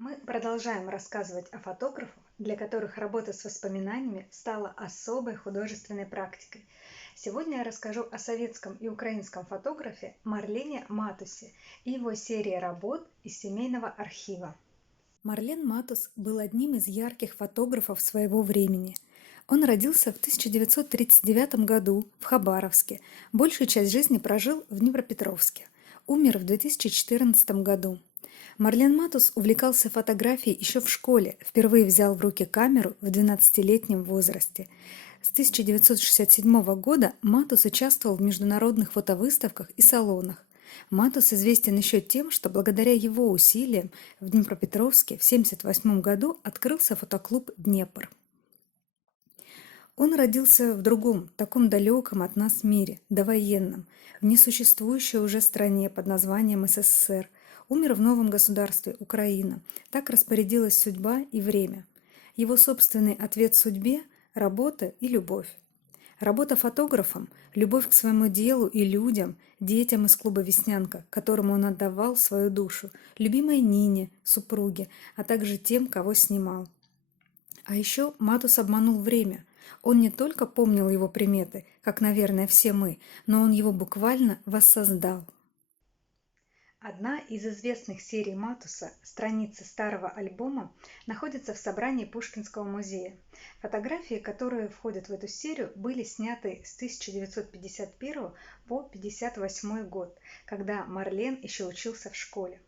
Мы продолжаем рассказывать о фотографах, для которых работа с воспоминаниями стала особой художественной практикой. Сегодня я расскажу о советском и украинском фотографе Марлене Матусе и его серии работ из семейного архива. Марлен Матус был одним из ярких фотографов своего времени. Он родился в 1939 году в Хабаровске, большую часть жизни прожил в Днепропетровске. Умер в 2014 году. Марлен Матус увлекался фотографией еще в школе, впервые взял в руки камеру в 12-летнем возрасте. С 1967 года Матус участвовал в международных фотовыставках и салонах. Матус известен еще тем, что благодаря его усилиям в Днепропетровске в 1978 году открылся фотоклуб «Днепр». Он родился в другом, таком далеком от нас мире, довоенном, в несуществующей уже стране под названием СССР, умер в новом государстве Украина. Так распорядилась судьба и время. Его собственный ответ судьбе – работа и любовь. Работа фотографом, любовь к своему делу и людям, детям из клуба «Веснянка», которому он отдавал свою душу, любимой Нине, супруге, а также тем, кого снимал. А еще Матус обманул время. Он не только помнил его приметы, как, наверное, все мы, но он его буквально воссоздал. Одна из известных серий Матуса, страницы старого альбома, находится в собрании Пушкинского музея. Фотографии, которые входят в эту серию, были сняты с 1951 по 1958 год, когда Марлен еще учился в школе.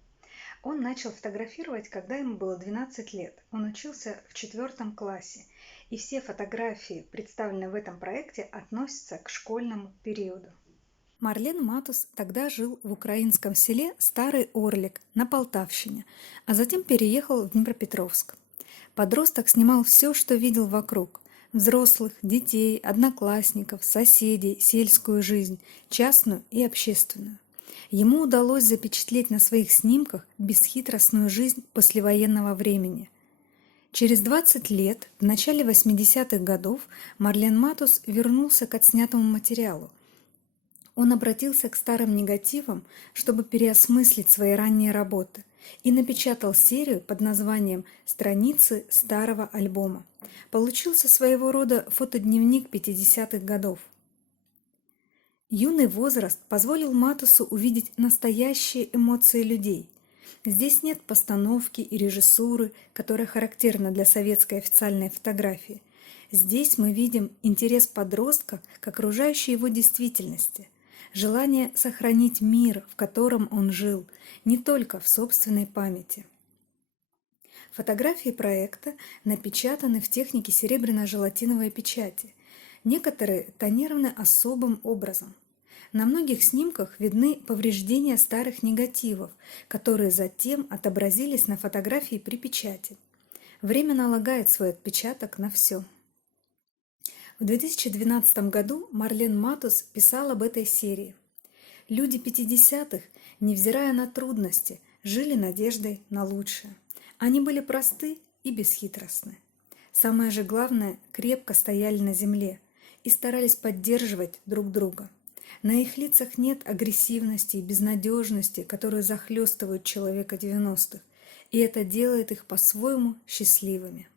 Он начал фотографировать, когда ему было 12 лет. Он учился в 4 классе, и все фотографии, представленные в этом проекте, относятся к школьному периоду. Марлен Матус тогда жил в украинском селе Старый Орлик на Полтавщине, а затем переехал в Днепропетровск. Подросток снимал все, что видел вокруг – взрослых, детей, одноклассников, соседей, сельскую жизнь, частную и общественную. Ему удалось запечатлеть на своих снимках бесхитростную жизнь послевоенного времени. Через 20 лет, в начале 80-х годов, Марлен Матус вернулся к отснятому материалу. Он обратился к старым негативам, чтобы переосмыслить свои ранние работы, и напечатал серию под названием «Страницы старого альбома». Получился своего рода фотодневник 50-х годов. Юный возраст позволил Матусу увидеть настоящие эмоции людей. Здесь нет постановки и режиссуры, которая характерна для советской официальной фотографии. Здесь мы видим интерес подростка к окружающей его действительности, желание сохранить мир, в котором он жил, не только в собственной памяти. Фотографии проекта напечатаны в технике серебряно-желатиновой печати. Некоторые тонированы особым образом. На многих снимках видны повреждения старых негативов, которые затем отобразились на фотографии при печати. Время налагает свой отпечаток на все. В 2012 году Марлен Матус писал об этой серии. Люди 50-х, невзирая на трудности, жили надеждой на лучшее. Они были просты и бесхитростны. Самое же главное, крепко стояли на земле и старались поддерживать друг друга. На их лицах нет агрессивности и безнадежности, которые захлестывают человека 90-х, и это делает их по-своему счастливыми.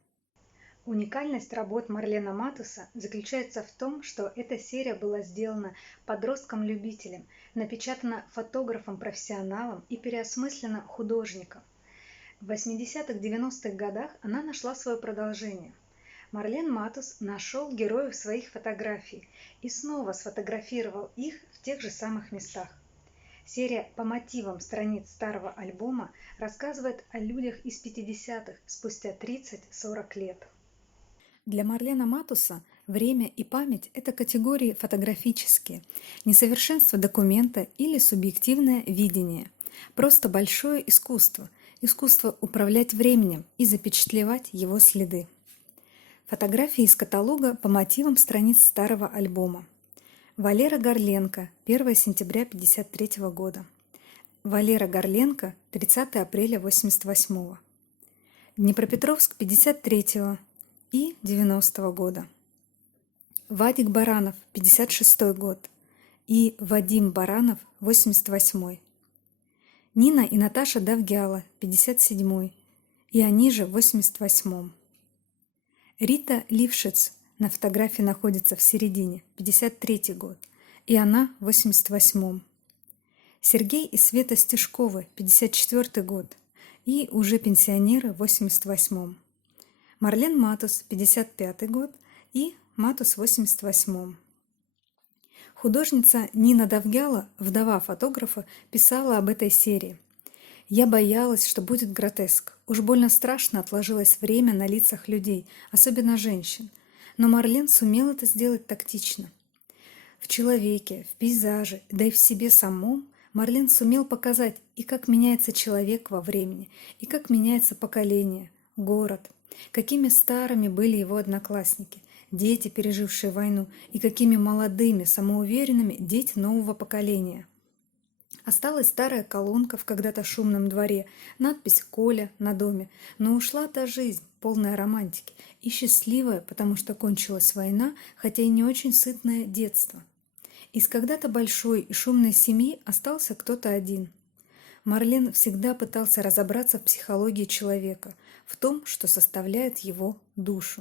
Уникальность работ Марлена Матуса заключается в том, что эта серия была сделана подростком-любителем, напечатана фотографом-профессионалом и переосмыслена художником. В 80-90-х годах она нашла свое продолжение. Марлен Матус нашел героев своих фотографий и снова сфотографировал их в тех же самых местах. Серия по мотивам страниц старого альбома рассказывает о людях из 50-х спустя 30-40 лет. Для Марлена Матуса время и память – это категории фотографические, несовершенство документа или субъективное видение. Просто большое искусство, искусство управлять временем и запечатлевать его следы. Фотографии из каталога по мотивам страниц старого альбома. Валера Горленко, 1 сентября 1953 года. Валера Горленко, 30 апреля 1988. Днепропетровск, 1953 и 90 года. Вадик Баранов, 1956 год. И Вадим Баранов, 1988. Нина и Наташа Довгяла, 1957. и они же в 88-м. Рита Лившиц на фотографии находится в середине, 53-й год, и она в 88-м. Сергей и Света Стешковы, 54-й год, и уже пенсионеры в 88-м. Марлен Матус, 55-й год, и Матус в 88-м. Художница Нина Довгяла, вдова фотографа, писала об этой серии. «Я боялась, что будет гротеск. Уж больно страшно отложилось время на лицах людей, особенно женщин. Но Марлен сумел это сделать тактично. В человеке, в пейзаже, да и в себе самом Марлен сумел показать и как меняется человек во времени, и как меняется поколение, город, какими старыми были его одноклассники, дети, пережившие войну, и какими молодыми, самоуверенными дети нового поколения. Осталась старая колонка в когда-то шумном дворе, надпись «Коля» на доме, но ушла та жизнь, полная романтики, и счастливая, потому что кончилась война, хотя и не очень сытное детство. Из когда-то большой и шумной семьи остался кто-то один. Марлен всегда пытался разобраться в психологии человека, в том, что составляет его душу.